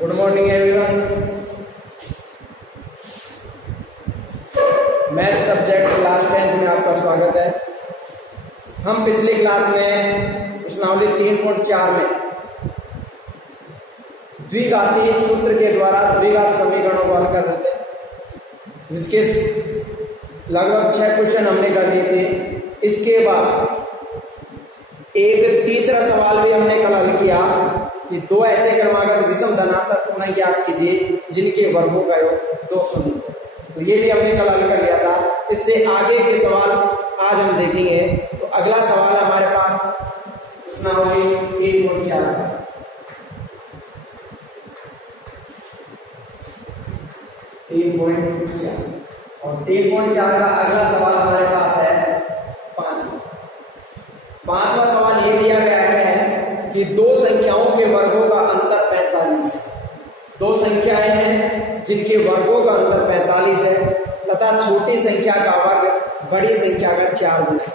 Good morning everyone. Math subject class 10th में आपका स्वागत है। हम पिछली क्लास में प्रश्नावली 3.4 में द्विघाती सूत्र के द्वारा द्विघात समीकरणों को हल कर रहे थे, जिसके लगभग 6 क्वेश्चन हमने कर लिए थे। इसके बाद एक तीसरा सवाल भी हमने कल हल किया कि दो ऐसे क्रमागत विषम धनात्मक पूर्णांक ज्ञात कीजिए जिनके वर्गों का योग 200 है। तो ये भी हमने कल हल कर लिया था। इससे आगे के सवाल आज हम देखेंगे। तो अगला सवाल हमारे पास प्रश्नावली 1.4 और 3.4 का अगला सवाल हमारे पास है 5वां सवाल ये दिया गया है कि दो संख्याओं के वर्गों का अंतर 45 है। दो संख्याएं हैं जिनके वर्गों का अंतर 45 है तथा छोटी संख्या का वर्ग बड़ी संख्या का 4 गुना है।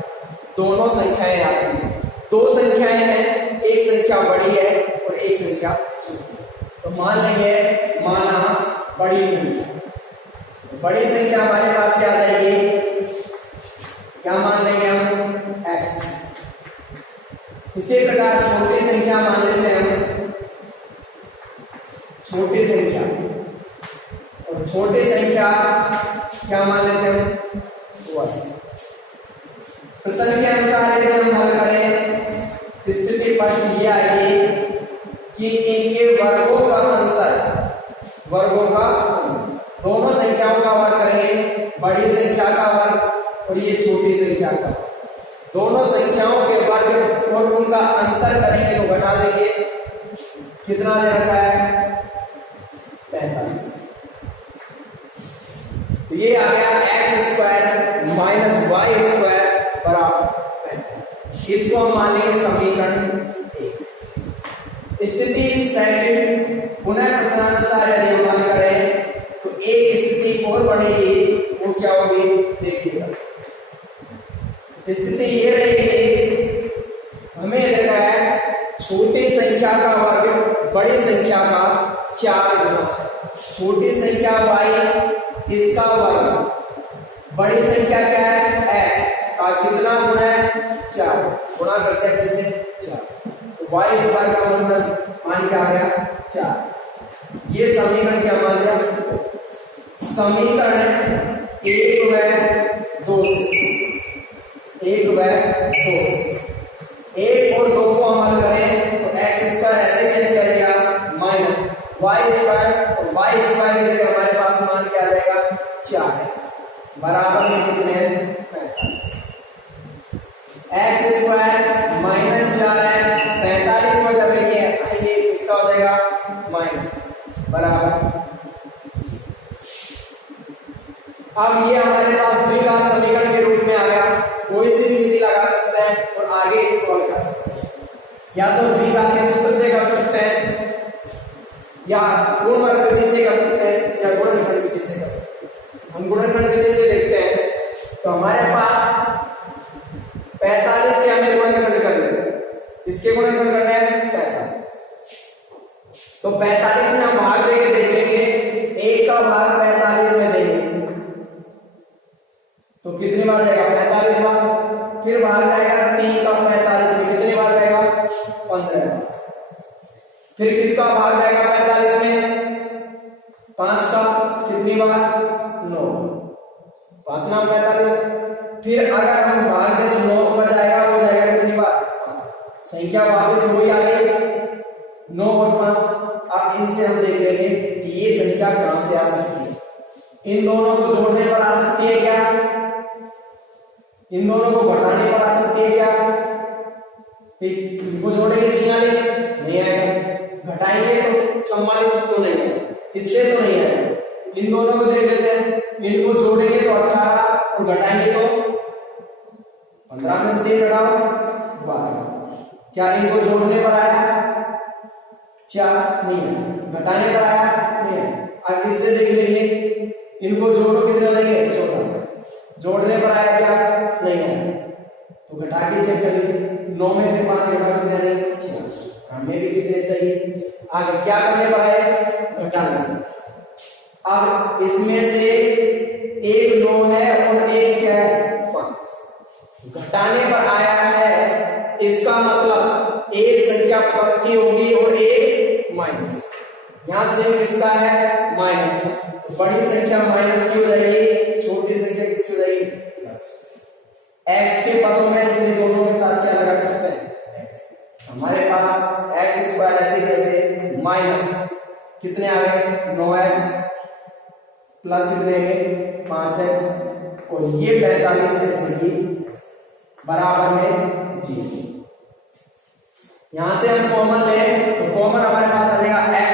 दोनों संख्याएं आती हैं। दो संख्याएं हैं, एक संख्या बड़ी है और एक संख्या छोटी है। तो मान लेंगे, माना बड़ी संख्या, बड़ी संख्या हमारे पास क्या आ जाएगी, क्या मान लेंगे हम, x। इसी प्रकार छोटी संख्या मान लेते हैं हम, छोटी संख्या, और छोटी संख्या क्या मान लेते हैं हम, 1। प्रश्न के अनुसार यदि हम हल करें, स्थिति स्पष्ट ये आएगी कि इनके वर्गों का अंतर, वर्गों का, दोनों संख्याओं का वर्ग करेंगे, बड़ी संख्या का वर्ग और ये छोटी संख्या का। दोनों संख्याओं के वर्ग और उनका अंतर करेंगे तो घटा देंगे। कितना दे रखा है, 45। तो ये आ गया x² माइनस वाई स्क्वायर बराबर 45। इसको हम मान लेंगे समीकरण 1। स्थिति सेकंड पुनः प्रश्नानुसार यदि हम हल करें तो एक स्थिति और बढ़ेगी, वो क्या होगी देखिएगा। स्थिति ये रहेगी, हमें देखा है छोटी संख्या का वर्ग बड़ी संख्या का 4 गुना है। छोटी संख्या y, इसका वर्ग, बड़ी संख्या क्या है x का कितना गुना है, 4। गुणा करते हैं किससे, 4। तो y स्क्वायर का मान क्या आ गया, 4। ये समीकरण क्या मान लिया, समीकरण 1 व 2 से, 1 व 2 से 1 और 2 को हम हल करें तो x² ऐसे कैसे करेगा, माइनस y² और y² की जगह हमारे पास मान क्या आ जाएगा, 4 बराबर में कितने हैं, 45। x² माइनस 4x 45 को जब ये इसका हो जाएगा माइनस बराबर। अब ये हमारे पास द्विघात समीकरण के रूप में आ गया। कोई सी भी विधि लगा सकते हैं और आगे इसको हल कर सकते हैं। या तो द्विघात के सूत्र से कर सकते हैं, या गुणनखंड विधि से कर सकते हैं, या गुणनखंड विधि से कर सकते हैं। हम गुणनखंड विधि से देखते हैं तो हमारे पास 45 के हमें गुणनखंड करना है। इसके गुणनखंड करना है 45। तो 45 में हम भाग देके देख लेंगे, 1 का भाग 45 में देंगे तो कितनी बार जाएगा, 45 बार। फिर भाग जाएगा 3 का 45 में, कितनी बार जाएगा, 15 बार। फिर किसका भाग जाएगा 45 में, 5 का, कितनी बार, 9। 5 9 45। फिर अगर हम भाग दें तो 9 बच जाएगा, वो जाएगा कितनी बार, 5। संख्या वापस वही आ गई 9 और 5। अब इनसे हम देख लेंगे कि ये संख्या कहां से आ सकती है। इन दोनों को जोड़ने पर आ सकती है क्या, इन दोनों को घटाने पर आ सकती है क्या, इनको जोड़ेंगे 46 नहीं आएगा, घटाएंगे तो 44 तो नहीं आएगा, इससे तो नहीं आएगा। इन दोनों को देख लेते हैं, इनको जोड़ेंगे तो 18 और घटाएंगे तो 15 में से 3 घटाओ 12। क्या इनको जोड़ने पर आया, 4 नहीं है, घटाने पर आया नहीं है। अब इससे देख लीजिए, इनको जोड़ो कितना लेंगे, 14। जोड़ने पर आया क्या, नहीं आया, तो घटा के चेक कर लीजिए। 9 में से 5 घटा कितना लेंगे, 6। हमें भी कितने चाहिए। आगे क्या करने पर है, घटाने। अब इसमें से एक 9 है और एक क्या है, 5। घटाने पर आया है, इसका मतलब एक संख्या प्लस की होगी और एक माइनस। यहां से किसका है, माइनस। तो बड़ी संख्या माइनस की हो जाएगी, छोटी संख्या किसकी हो जाएगी, प्लस। एक्स के पदों में से दोनों के साथ क्या लगा सकते हैं, एक्स। हमारे पास एक्स स्क्वायर ऐसे कैसे, माइनस कितने आ गए, 9x प्लस कितने में 5x और ये 45 से ही बराबर में 0। यहां से हम कॉमन ले तो कॉमन हमारे पास आ जाएगा x।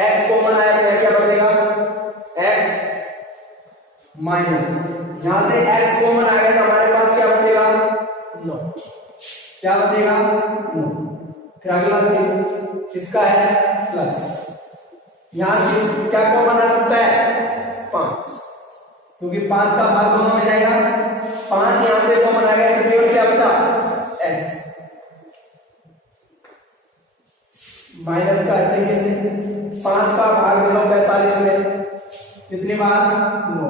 x कॉमन आया तो क्या बचेगा, x माइनस। यहां से x कॉमन आ गया तो हमारे पास क्या बचेगा, 9। क्या बचेगा, 9। फिर अगला चीज किसका है, प्लस। यहां क्या कॉमन आ सकता है, 5, क्योंकि 5 का भाग दोनों में जाएगा। 5 यहां से कॉमन आ गया तो केवल क्या बचा, x माइनस का ऐसे कैसे, 5 का भाग दे लो 45 में, कितनी बार, 9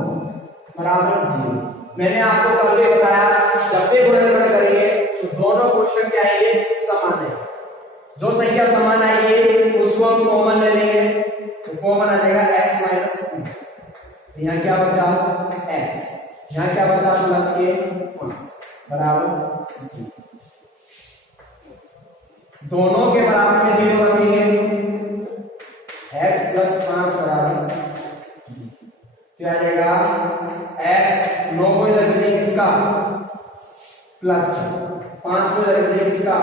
बराबर 0। मैंने आपको कल भी बताया, जब भी गुणनफल करेंगे तो दोनों क्वेश्चन क्या आएंगे, समान है। जो संख्या समान आएगी उसको हम कॉमन ले लेंगे, तो कॉमन आ जाएगा x माइनस। यहाँ क्या बचा, x। यहाँ क्या बचा, प्लस के 5 बराबर 0। दोनों के बराबर में 0 रखेंगे, x प्लस 5 बराबर क्या आ जाएगा, x 9 को इधर रखेंगे किसका, प्लस 5 को इधर रखेंगे किसका।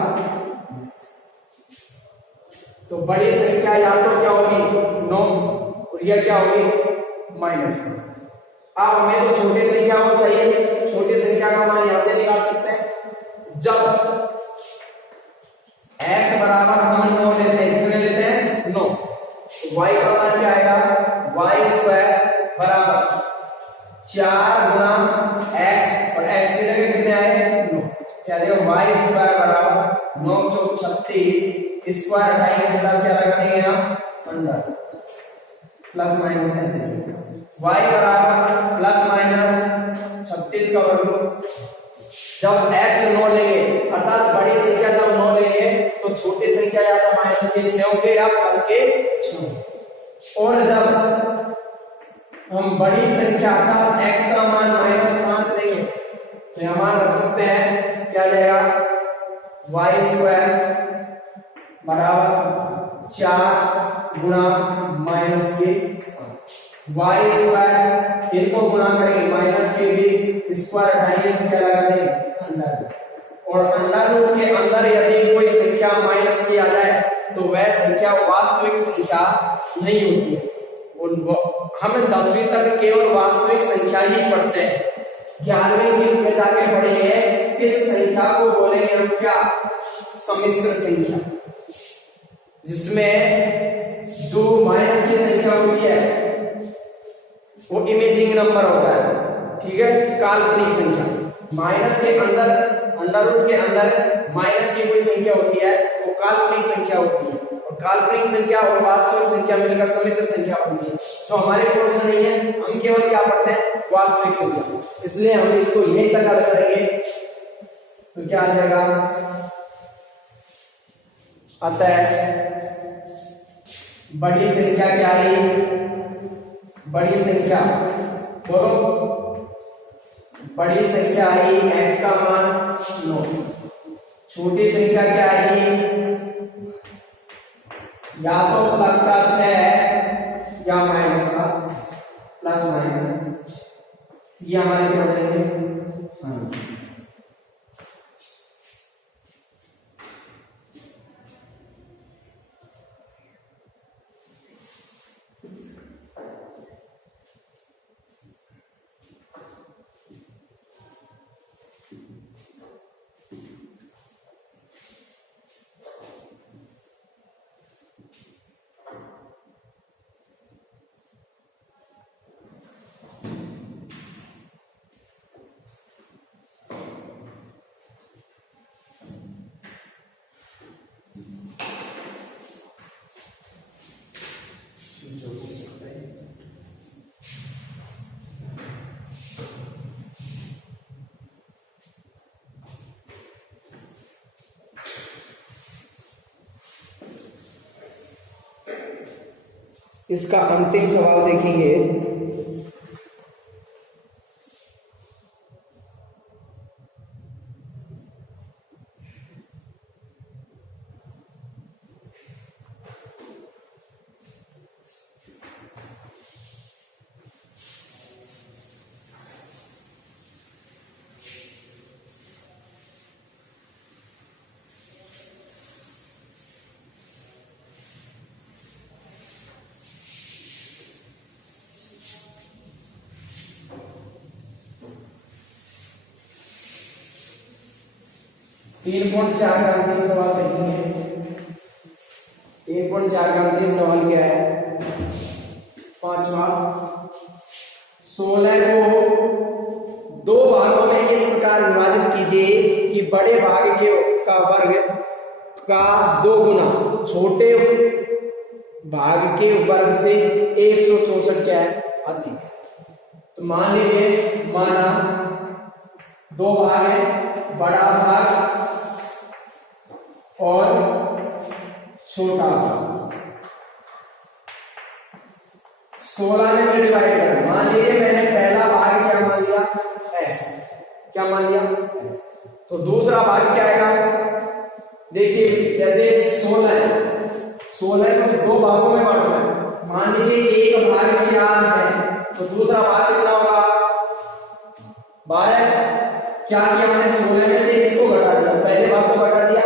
तो बड़ी संख्या या तो क्या होगी 9 और यह क्या होगी माइनस 5। अब हमें तो छोटी संख्या को चाहिए, छोटी संख्या का मान यहां से निकाल सकते हैं। जब x बराबर हम 9 लेते हैं, कितने लेते हैं 9, तो y का मान क्या आएगा, y स्क्वायर बराबर 4 गुना x और x की जगह कितने आए 9, क्या आ जाएगा y स्क्वायर बराबर 9 चौक 36 स्क्वायर हटाएंगे तो क्या लगा देंगे हम, अंडर प्लस माइनस ऐसे y बराबर प्लस माइनस 36 का वर्ग। जब x 9 लेंगे अर्थात बड़ी संख्या जब 9 लेंगे तो छोटी संख्या या तो माइनस के 6 होंगे या प्लस के 6। और जब हम बड़ी संख्या अर्थात x का मान -5 लेंगे तो यह मान रख सकते हैं, क्या जाएगा y स्क्वायर बराबर 4 गुना माइनस के y स्क्वायर, इनको गुणा करेंगे माइनस के 20 स्क्वायर हटाएंगे तो क्या लगा देंगे अंडर। और अंडर रूट के अंदर यदि कोई संख्या माइनस की आ जाए तो वह संख्या वास्तविक संख्या नहीं होती है। हम 10वीं तक केवल वास्तविक संख्या ही पढ़ते हैं, 11वीं में जाके पढ़ेंगे इस संख्या को बोलेंगे हम क्या, सम्मिश्र संख्या, जिसमें जो माइनस की संख्या होती है वो इमेजिंग नंबर होता है, ठीक है, काल्पनिक संख्या। माइनस के अंदर अंडर रूट के अंदर माइनस की कोई संख्या होती है वो काल्पनिक संख्या होती है, और काल्पनिक संख्या और वास्तविक संख्या मिलकर सम्मिश्र संख्या होती है। तो हमारे कोर्स में नहीं है, हम केवल क्या पढ़ते हैं, वास्तविक संख्या, इसलिए हम इसको यही तक याद करेंगे। तो क्या आ जाएगा, अतः बड़ी संख्या क्या है, बड़ी संख्या बोलो, बड़ी संख्या आई x का मान 9, छोटी संख्या क्या आएगी, या तो प्लस का 6 या माइनस का प्लस माइनस, ये हमारे क्या बनेंगे। जो हो सकता है। इसका अंतिम सवाल देखेंगे। तीन पॉइंट चार का अंतिम सवाल देखेंगे। 3.4 का अंतिम सवाल क्या है? पांचवा, 16 को दो भागों में इस प्रकार विभाजित कीजिए कि बड़े भाग के का वर्ग का 2 गुना छोटे भाग के वर्ग से 164 क्या है? अधिक है। तो मान लीजिए, माना दो भाग है, बड़ा भाग और छोटा भाग। 16 में से डिवाइड कर, मान लीजिए मैंने पहला भाग क्या मान लिया? x। क्या मान लिया? तो दूसरा भाग क्या आएगा? देखिए, जैसे 16 है, 16 को दो भागों में बांटना है। मान लीजिए एक भाग 4 है, तो दूसरा भाग कितना होगा? 12। क्या किया मैंने? 16 में से इसको घटा दिया, पहले भाग को घटा दिया।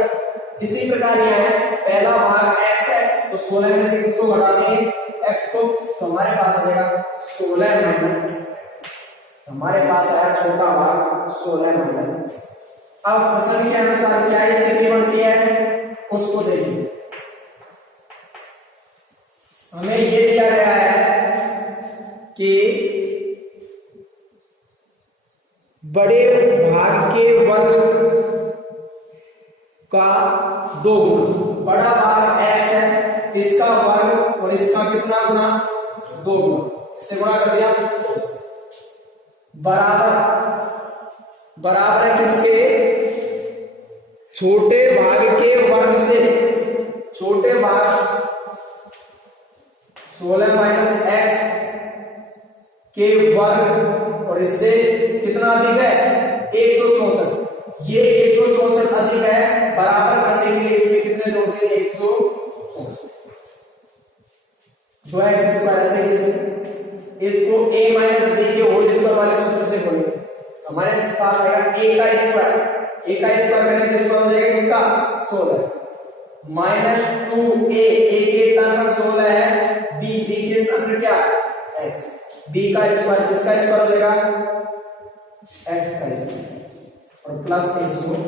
इसी प्रकार यह है, पहला भाग x है, तो 16 में से किसको घटा देंगे? x को। तो हमारे पास आ जाएगा 16 माइनस, हमारे पास आया छोटा भाग 16 माइनस। अब प्रश्न के अनुसार क्या स्थिति बनती है उसको देखिए। हमें ये दिया गया है कि बड़े भाग के वर्ग का 2 गुना, बड़ा भाग x है, इसका वर्ग और इसका कितना गुना? 2 गुना। इससे गुणा कर दिया, बराबर है किसके? छोटे भाग के वर्ग से। छोटे भाग 16 माइनस x के वर्ग और इससे कितना अधिक है? 164। ये 164 अधिक है, बराबर करने के लिए इसके कितने जोड़ देंगे? 164। 2x स्क्वायर ऐसे इसको a माइनस b के होल स्क्वायर वाले सूत्र से खोलेंगे। हमारे पास आएगा a का स्क्वायर। a का स्क्वायर करने के स्क्वायर हो जाएगा इसका 16 माइनस 2a। a के स्थान पर 16 है, b के स्थान पर क्या? x। b का स्क्वायर किसका स्क्वायर हो जाएगा? x का स्क्वायर और प्लस 164।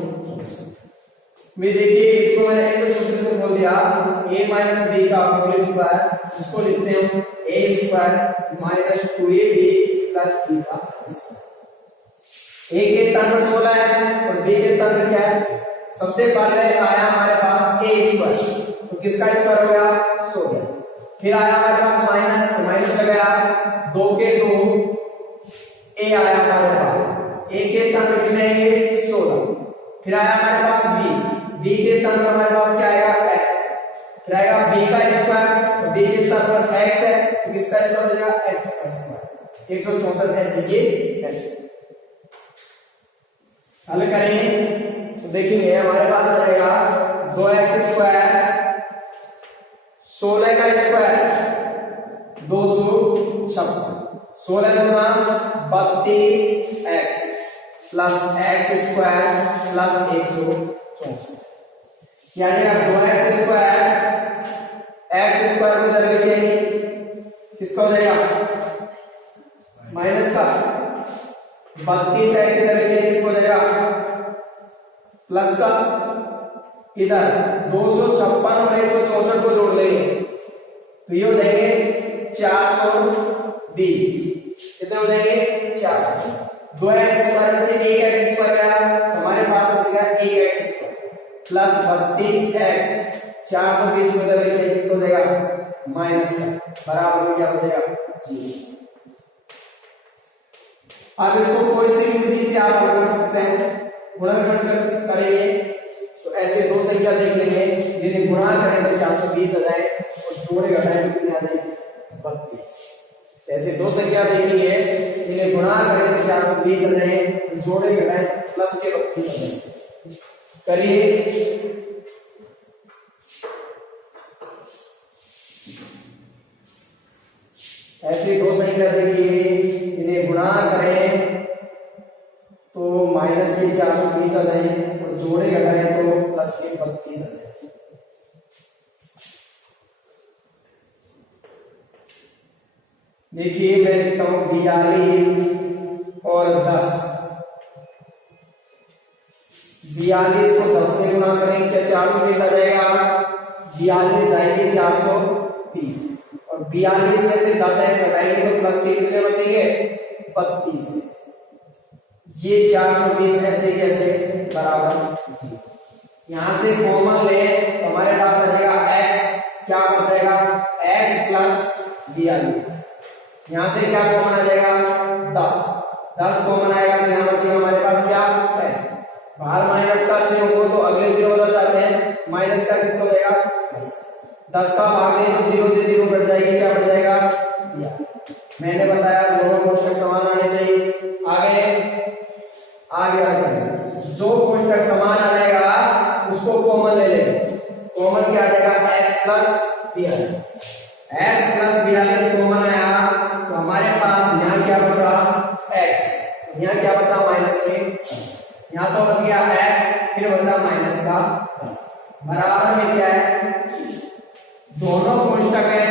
में देखिए, इसको मैंने एक सूत्र से बोल दिया, a माइनस b का होल स्क्वायर, इसको लिखते हैं a square minus 2ab plus b का स्क्वायर। a के स्थान पर 16 है और b के स्थान पर क्या है? सबसे पहले आया हमारे पास a स्क्वायर, तो किसका स्क्वायर हो गया? 16। फिर आया हमारे पास माइनस, तो माइनस हो गया 2 के 2 a आया हमारे पास, a के स्थान पर कितने आएंगे? 16। फिर आया हमारे पास b के स्थान पर हमारे पास क्या आएगा? x। फिर आएगा b का स्क्वायर, तो b के स्थान पर x है, तो किसका स्क्वायर हो जाएगा? x का स्क्वायर। 164 ऐसे ये ऐसे हल करेंगे तो देखेंगे हमारे पास आ जाएगा 2x स्क्वायर, 16 का स्क्वायर 256, 16 गुना 32x plus x square plus 164। यानी 2x स्क्वायर, x स्क्वायर को इधर लेके आएंगे, किसका हो जाएगा? माइनस का। 32x इधर लेके किसका हो जाएगा? प्लस का। इधर 256 और 164 को जोड़ लेंगे तो ये हो जाएंगे 420। कितने हो जाएंगे? 400। 2x स्क्वायर में से 1x स्क्वायर गया, हमारे पास हो जाएगा 1x स्क्वायर प्लस 32x 420 को इधर लेके किसको हो जाएगा? माइनस का बराबर में क्या बचेगा 0। अब इसको कोई सी विधि से आप हल कर सकते हैं, गुणनखंड करेंगे तो ऐसे दो संख्या देख लेंगे जिन्हें गुणा करें तो 420 आ जाए और जोड़े घटाएं तो कितने आ जाएंगे 32। ऐसे दो संख्या देखेंगे जिन्हें गुणा करें तो 420 आ जाए और जोड़े घटाएं प्लस के 32 आ जाए। करिए ऐसी दो संख्या देखिए जिन्हें गुणा करें तो माइनस के 420 आ जाए और जोड़े घटाएं तो प्लस के 32 आ जाए। देखिए मैं लिखता हूं 42 और 10। 42 को 10 से गुणा करें क्या 420 आ जाएगा। 42 जाएंगे 420 और 42 में से 10 घटाएंगे तो प्लस के कितने बचेंगे 32। ये 420 ऐसे कैसे बराबर 0। यहां से कॉमन ले तो हमारे पास आ जाएगा x, क्या बचेगा x प्लस 42। यहां से क्या कॉमन आ जाएगा 10 कॉमन आएगा तो यहां बचेगा हमारे पास क्या x। बाहर माइनस का चिन्ह हो तो अगले जीरो हो जाते हैं, माइनस का किसका हो जाएगा 10 का भाग दे तो 0 से 0 कट जाएगी, क्या बच जाएगा मैंने बताया दोनों कोष्ठक समान आने चाहिए। आगे जो कोष्ठक समान आ जाएगा उसको कॉमन ले लेंगे। कॉमन क्या आ जाएगा x plus 42। x plus 42 common आया तो हमारे पास यहाँ क्या बचा x, यहाँ क्या बचा माइनस के, यहाँ तो बच गया x फिर बचा माइनस का 10 बराबर में क्या है दोनों कोष्ठक है,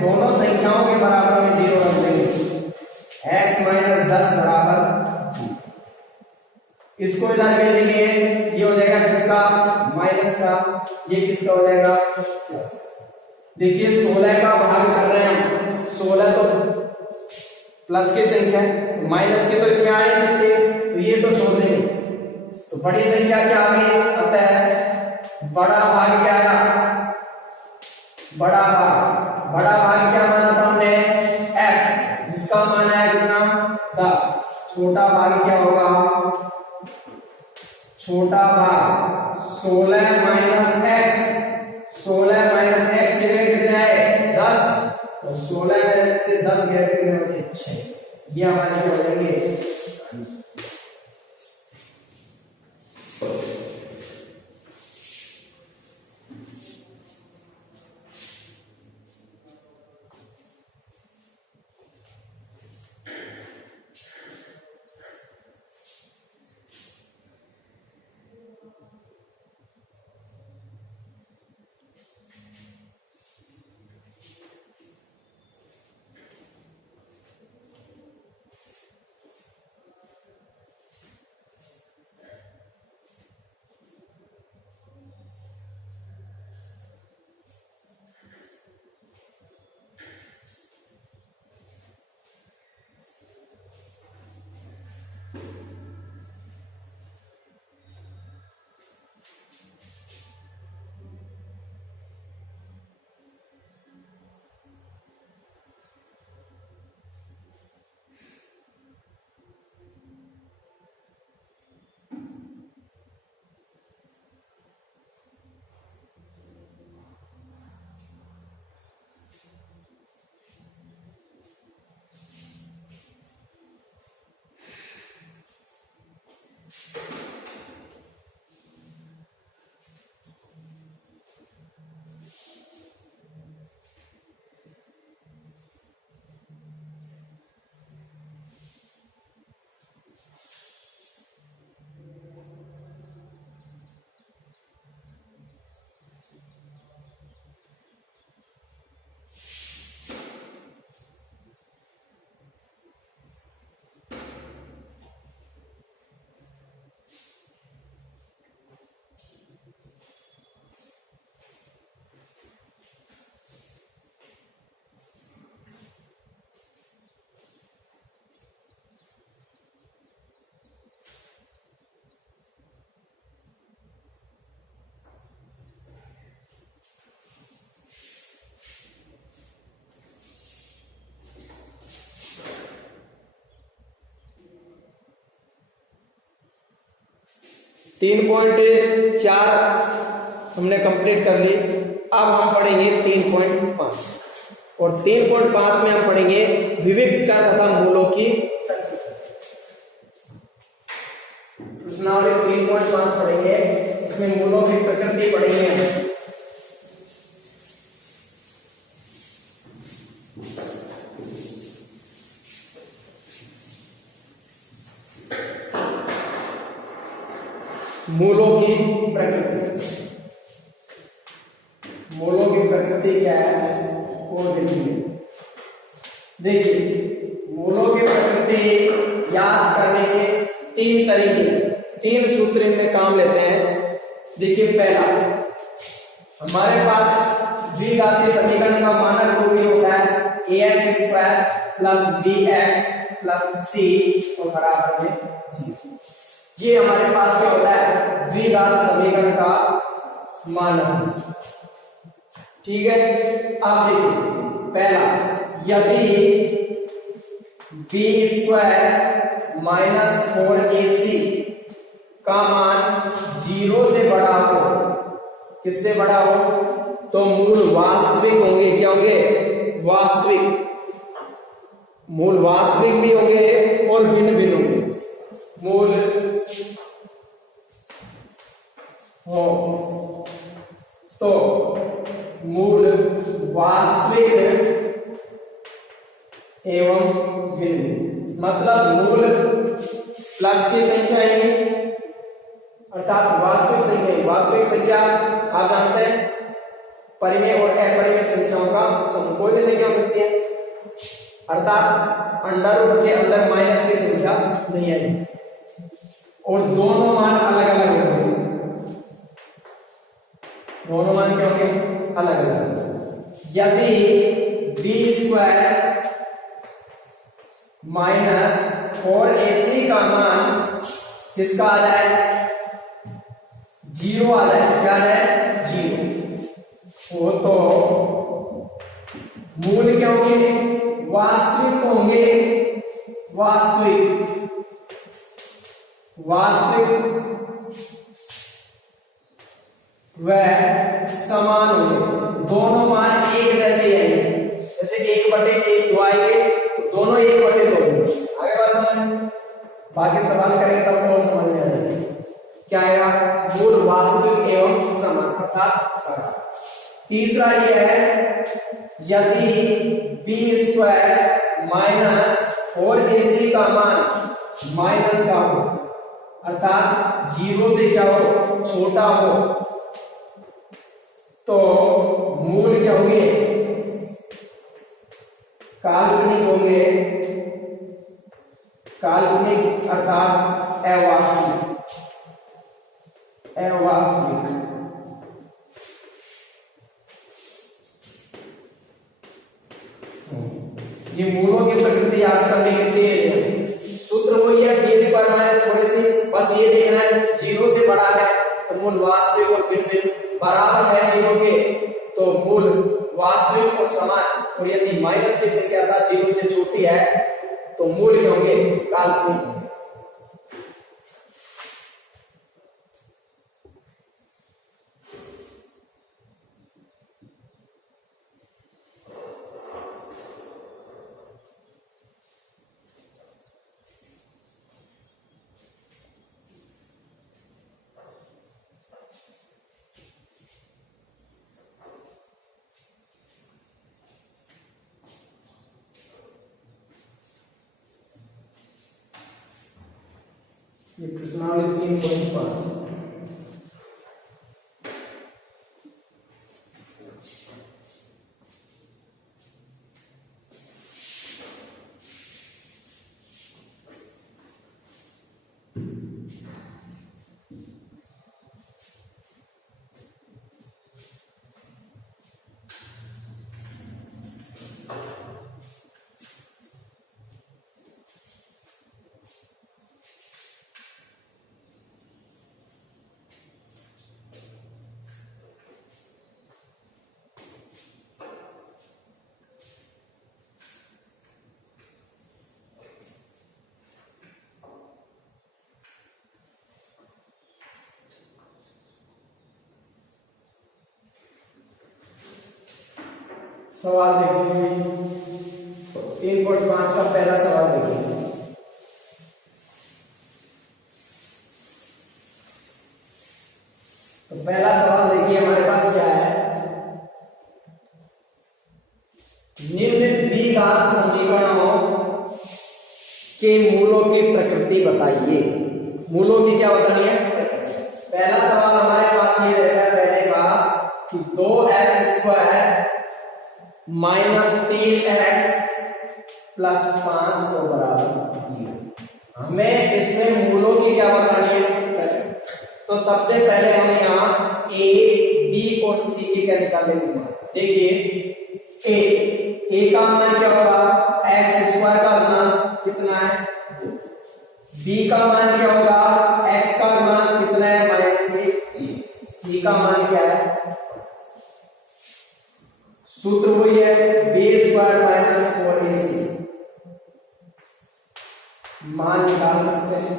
दोनों संख्याओं के बराबर में 0 रख देंगे। x माइनस 10 बराबर 0। इसको इधर भेज देंगे, ये हो जाएगा किसका माइनस का, ये किसका हो जाएगा प्लस। देखिए 16 का भाग कर रहे हैं, 16 तो प्लस की संख्या है, माइनस के तो इसमें आ नहीं सकते तो ये तो छोड़ देंगे। तो बड़ी संख्या क्या आ गई अतः बड़ा भाग क्या आया बड़ा भाग क्या माना था हमने x, जिसका मान है कितना 10। छोटा भाग क्या होगा छोटा भाग 16 माइनस x की जगह कितना है 10 और 16 में से 10 गया कितने बचे 6। ये हमारे क्या हो जाएंगे 3.4 हमने कंप्लीट कर ली। अब हम पढ़ेंगे 3.5 और 3.5 में हम पढ़ेंगे विविक्तकार तथा मूलों की प्रश्नावली। 3.5 पढ़ेंगे, इसमें मूलों की प्रकृति पढ़ेंगे। मूलों की प्रकृति, मूलों की प्रकृति क्या है वो देखिए। देखिए मूलों की प्रकृति याद करने के 3 तरीके, 3 सूत्र इनमें काम लेते हैं। देखिए पहला, हमारे पास द्विघाती समीकरण का मानक रूप ये होता है ax² plus bx plus c और बराबर में g। ये हमारे पास क्या होता है द्विघात समीकरण का मानक। ठीक है, अब देखिए पहला, यदि b² माइनस 4ac का मान 0 से बड़ा हो, किससे बड़ा हो, तो मूल वास्तविक होंगे। क्या होंगे, वास्तविक। मूल वास्तविक भी होंगे और भिन्न भिन्न होंगे। मूल हो तो मूल वास्तविक एवं भिन्न, मतलब मूल प्लस की संख्या आएगी अर्थात वास्तविक संख्या। वास्तविक संख्या आप जानते हैं परिमेय और अपरिमेय संख्याओं का समूह। कोई भी संख्या हो सकती है, अर्थात अंडर रूट के अंदर माइनस की संख्या नहीं आएगी और दोनों मान अलग अलग होंगे। दोनों मान क्या होंगे, अलग अलग। यदि b² माइनस 4ac का मान किसका आ जाए, 0 आ जाए। क्या है, 0 हो तो मूल क्या होंगे, वास्तविक तो होंगे। वास्तविक व समान होंगे। दोनों मान एक जैसे ही आएंगे। जैसे 1/1 दो आएंगे तो दोनों 1/2 होंगे। आगे बात समझ, बाकी सवाल करेंगे तब और समझ में आ जाएगी। क्या आएगा, मूल वास्तविक एवं समान अर्थात बराबर। तीसरा ये है, यदि b² माइनस 4ac का मान माइनस का हो अर्थात 0 से क्या हो, छोटा हो, तो मूल क्या होंगे, काल्पनिक होंगे। काल्पनिक अर्थात अवास्तविक। ये मूलों की प्रकृति याद करने के लिए सूत्र वही है b² माइनस 4ac। बस ये देखना है 0 से बड़ा है तो मूल वास्तविक और भिन्न बराबर है 0 के तो मूल वास्तविक और समान, और यदि माइनस की संख्या था 0 से छोटी है तो मूल क्या होंगे, काल्पनिक। ये प्रश्नावली 3.5। सवाल देखिए 3.5 का पहला सवाल देखिए। तो पहला सवाल देखिए हमारे पास क्या है, निम्न द्विघात समीकरणों के मूलों की प्रकृति बताइए। मूलों की क्या बतानी है? पहला सवाल हमारे पास ये रहेगा पहले का कि 2x² माइनस 3x प्लस 5 को बराबर 0। हमें इसमें मूलों की क्या बतानी है? तो सबसे पहले हम यहाँ a, b और c की क्या निकालेंगे? देखिए a का मान क्या होगा? x² का गुना कितना है? 2। b का मान क्या होगा? x का गुना कितना है? -3। c का मान क्या है? सूत्र वही है b² माइनस 4ac। मान निकाल सकते हैं।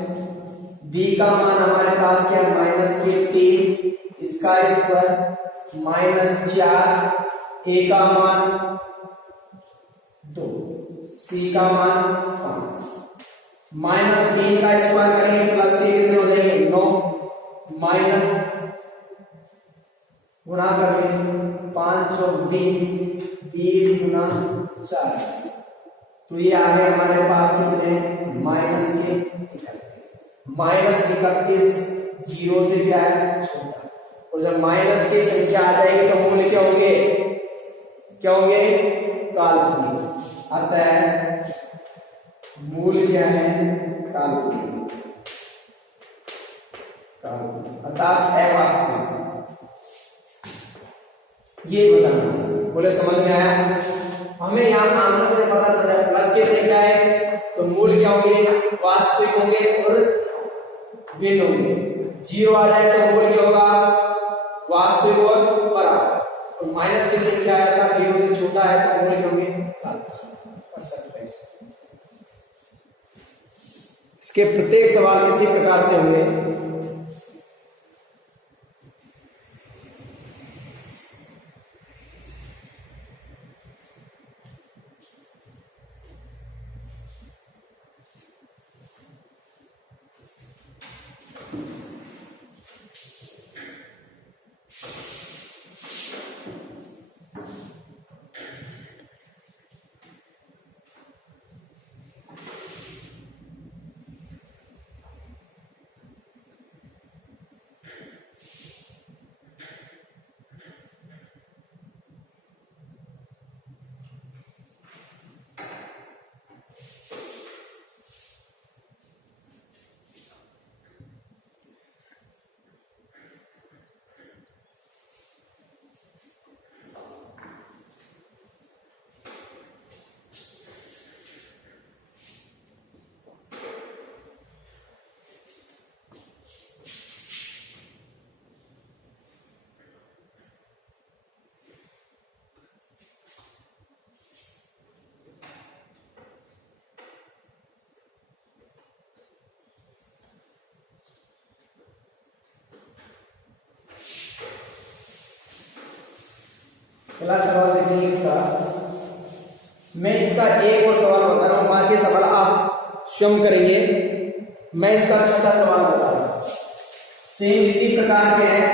b का मान हमारे पास क्या? -3 इसका स्क्वायर -4, a का मान 2, c का मान 5। -3 का स्क्वायर करेंगे प्लस 3 कितने हो जाएंगे? 9 माइनस गुणा करेंगे 5 और 20, 20 गुना 40। तो ये आ गए हमारे पास कितने? -31। जीरो से क्या है? छोटा। और जब माइनस की संख्या आ जाएगी तो मूल क्या होंगे? क्या होंगे? काल्पनिक। अतः मूल क्या है? काल्पनिक। अर्थात अवास्तविक। ये बताना। बोले समझ में आया? हमें यहाँ आंसर से पता चल जाए प्लस की संख्या है तो मूल क्या होंगे? वास्तविक होंगे और भिन्न होंगे। 0 आ जाए तो मूल क्या होगा? वास्तविक और बराबर। और माइनस की संख्या है अर्थात 0 से छोटा है तो मूल क्या होंगे? कर सकते हैं इसके प्रत्येक सवाल इसी प्रकार से होंगे। पहला सवाल देखेंगे इसका। मैं इसका एक और सवाल बता रहा हूं, बाकी सवाल आप स्वयं करेंगे। मैं इसका छोटा सवाल बता रहा हूं, सेम इसी प्रकार के हैं।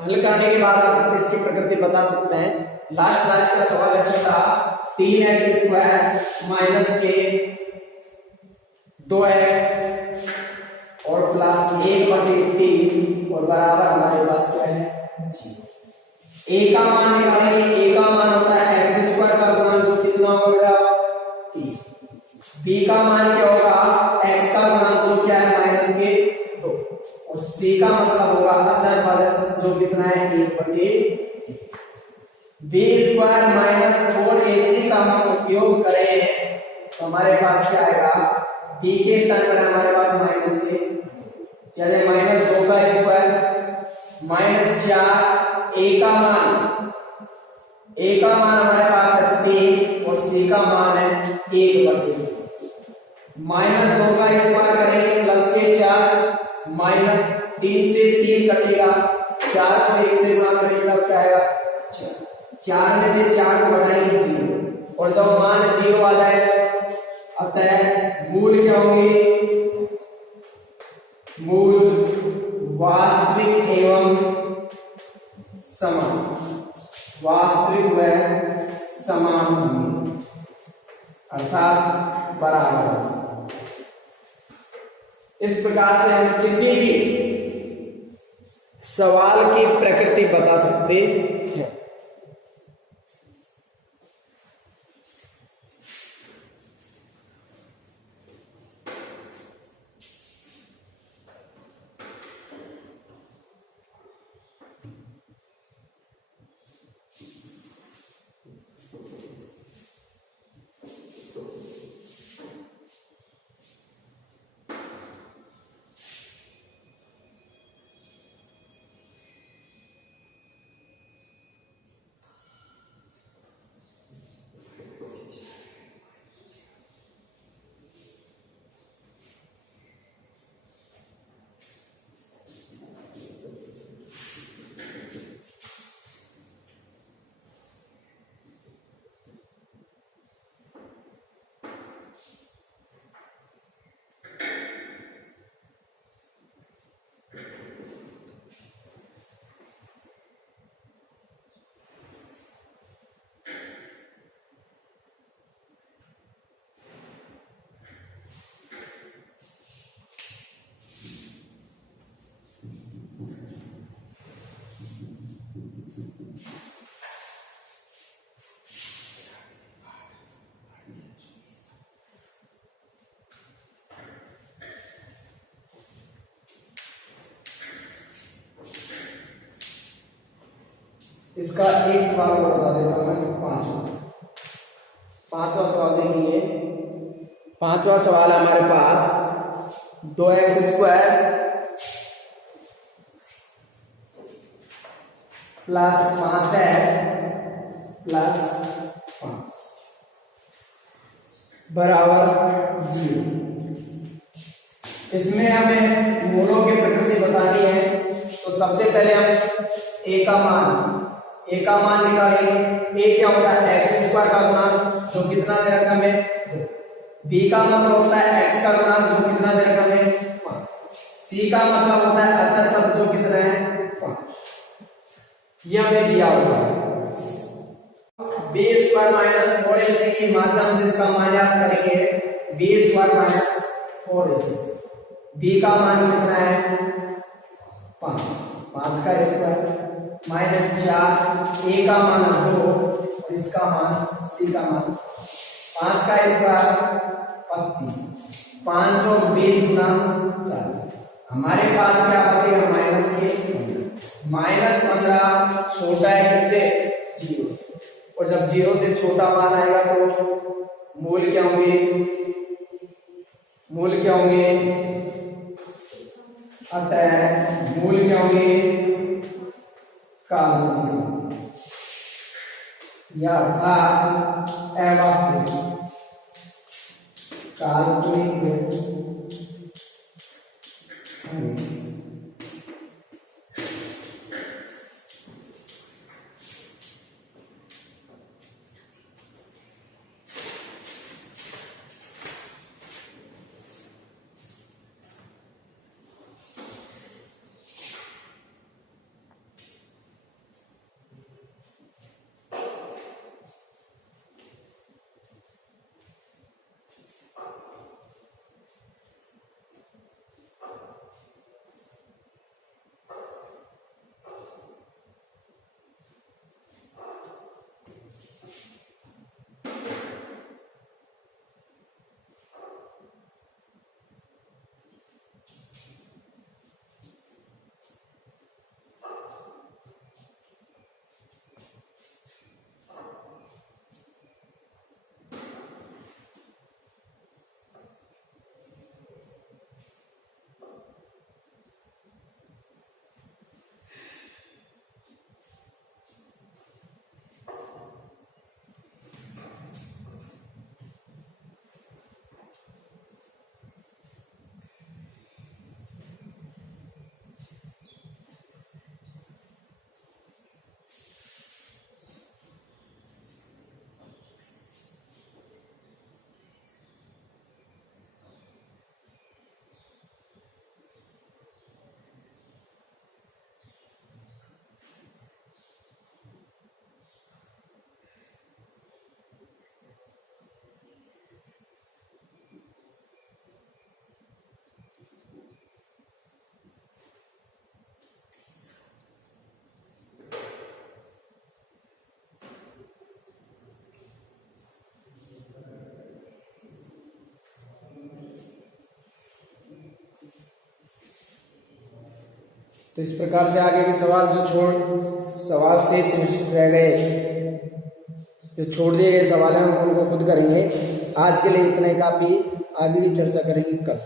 हल करने के बाद आप इसकी प्रकृति बता सकते हैं। लास्ट का सवाल है छोटा, 3x² माइनस के 2x और प्लस 1/3 और बराबर हमारे पास क्या है? a का मान निकालेंगे। a का मान होता है x² का गुणन जो कितना होगा? 3। b का मान क्या होगा? x का गुणन जो क्या है? -2। और c का मतलब होगा अचर पद जो कितना है? 1/3। b² माइनस 4ac का हम उपयोग करें तो हमारे पास क्या आएगा? b के स्थान पर हमारे पास -के क्या है? -2 का स्क्वायर -4। a का मान हमारे पास है 3 और c का मान है 1/3। -2 का स्क्वायर करेंगे प्लस के 4 -3 से 3 कटेगा, 4 को 1 से गुणा करेंगे तब क्या आएगा? 4। 4 में से 4 को घटाएंगे 0, और जब मान 0 आ जाए अतः मूल क्या होंगे, मूल वास्तविक एवं समान, वास्तविक व समान होंगे अर्थात बराबर। इस प्रकार से हम किसी भी सवाल की प्रकृति बता सकते हैं। इसका एक सवाल और बता देता हूं मैं, पांचवा सवाल देखेंगे। पांचवा सवाल हमारे पास 2x² प्लस 5x प्लस 5 बराबर 0। इसमें हमें मूलों की प्रकृति बतानी है, तो सबसे पहले हम a का मान निकालेंगे। a क्या होता है, x² का गुणा जो कितना दे रखा है, b का मतलब होता है x का गुणा जो कितना दे रखा है 5, c का मतलब होता है अचर पद जो कितना है 5। यह हमें दिया हुआ है। b² माइनस 4ac के माध्यम से इसका मान याद करेंगे, b² माइनस 4ac। b का मान कितना है 5 का स्क्वायर माइनस 4, a का मान 2 और इसका मान c का मान 5 का स्क्वायर 25, 5 और 20 गुना 40। हमारे पास क्या बचेगा -15 छोटा है किससे 0 से, और जब 0 से छोटा मान आएगा तो मूल क्या होंगे, अतः मूल क्या होंगे काल्पनिक या अवास्तविक, काल्पनिक तो इस प्रकार से आगे के सवाल सवाल शेष रह गए, जो छोड़ दिए गए सवाल हैं उनको खुद करेंगे। आज के लिए इतना ही काफी, आगे की चर्चा करेंगे कल।